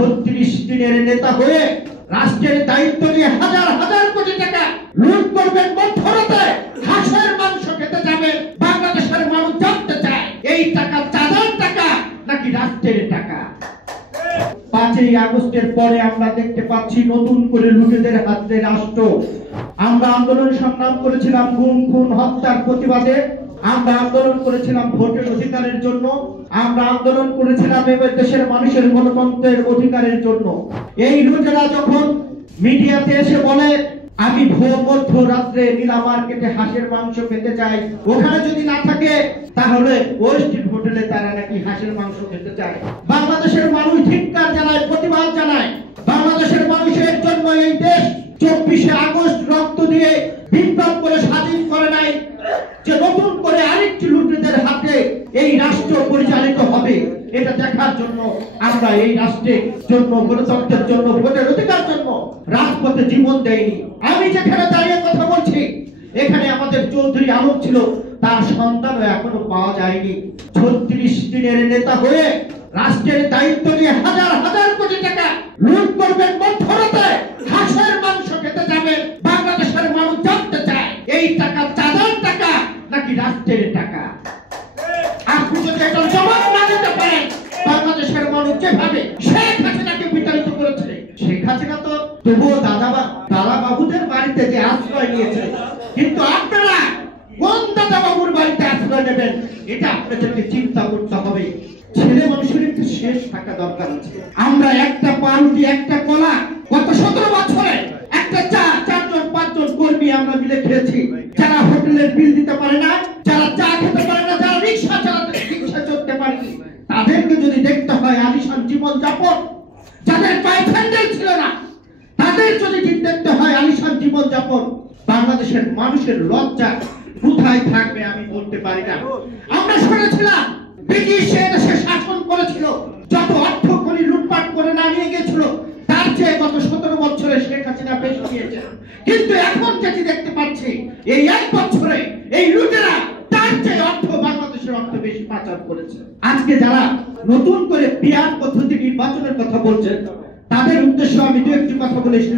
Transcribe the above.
36 দিনের নেতা হয়ে রাষ্ট্রের দায়িত্ব নিয়ে হাজার হাজার কোটি টাকা লুট করবেন, মধ্যরাতে হাঁসের মাংস খেতে যাবেন। বাংলাদেশের মানুষ জানতে চায় এই টাকা চাঁদার টাকা নাকি রাষ্ট্রের টাকা। 5ই আগস্টের পরে আমরা দেখতে পাচ্ছি নতুন করে লুটেদের হাতে রাষ্ট্র। আমরা আন্দোলন সংগ্রাম করেছিলাম গুম খুন হত্যার প্রতিবাদে, আমরা আন্দোলন করেছিলাম ভোটের অধিকারের জন্য, আমরা আন্দোলন করেছিলাম এবার দেশের মানুষের গণতন্ত্রের অধিকারের জন্য। এই লুটেরা যখন মিডিয়াতে এসে বলে আমি মধ্যরাত্রে নীলা মার্কেটে হাঁসের মাংস খেতে চাই, ওখানে যদি না থাকে তাহলে ওয়েস্ট হোটেলে তারা নাকি হাঁসের মাংস খেতে চায়। বাংলাদেশের মানুষ ধিক্কার জানায়, প্রতিবাদ জানায়। বাংলাদেশের মানুষের জন্য এই দেশ 24শে আগস্ট রক্ত দিয়ে বিপ্লব করে স্বাধীন করে নাই যে নতুন করে আরেকটি লুটেদের হাতে এই রাষ্ট্র পরিচালিত হবে। এটা দেখার জন্য আমরা এই রাষ্ট্রের জন্য, গণতন্ত্রের জন্য, ভোটের অধিকার জন্য রাজপথে জীবন দেয়নি। আমি যেখানে দাঁড়িয়ে কথা বলছি এখানে আমাদের চৌধুরী আলম ছিল, তার সন্তানও এখনো পাওয়া যায়নি। 36 দিনের নেতা হয়ে রাষ্ট্রের দায়িত্ব নিয়ে হাজার হাজার কোটি টাকা লুট করবেন, মধ্যরাতে হাঁসের মাংস খেতে যাবেন। বাংলাদেশের মানুষ জানতে চায় এই টাকা চাঁদার টাকা নাকি রাষ্ট্রের টাকা। আপনি যদি এটা জবাব না দিতে পারেন, বাংলাদেশের মানুষ যেভাবে শেখ হাসিনাকে বিতাড়িত করেছে, শেখ হাসিনা তো তবুও দাদা বাবুদের বাড়িতে যে আশ্রয় নিয়েছে, কিন্তু আপনারা কোন দাদা বাবুর বাড়িতে আশ্রয় নেবেন এটা আপনাদেরকে চিন্তা করতে হবে। ছেলে মানুষের একটু শেষ থাকা দরকার আছে। আমরা একটা পাউরুটি একটা কলা গত 17 বছরে একটা চা 4জন 5জন কর্মী আমরা মিলে খেয়েছি। যারা হোটেলের বিল দিতে পারে না, যারা চা খেতে পারে না, যারা রিক্সা চড়তে পারে না, তাদেরকে যদি দেখতে হয় আলিশান জীবন যাপন, যাদের পায়ে স্যান্ডেল ছিল না তাদের যদি দেখতে হয় আলিশান জীবন যাপন, বাংলাদেশের মানুষের লজ্জা কোথায় থাকবে আমি বলতে পারি না। আমরা শুনেছিলাম ব্রিটিশ এদেশে শাসন করেছিল, যত অর্থ খনি লুটপাট করে না নিয়ে গেছিল তার চেয়ে গত 17 বছরে শেখ হাসিনা বেশি নিয়েছে। কিন্তু এখন যেটি দেখতে পাচ্ছি এই 1 বছরে এই লুটেরা তার চেয়ে অর্থ, বাংলাদেশের অর্থ বেশি পাচার করেছে। আজকে যারা নতুন করে পিয়ার পদ্ধতি নির্বাচনের কথা বলছেন তাদের উদ্দেশ্য আমি দু একটি কথা বলেছি।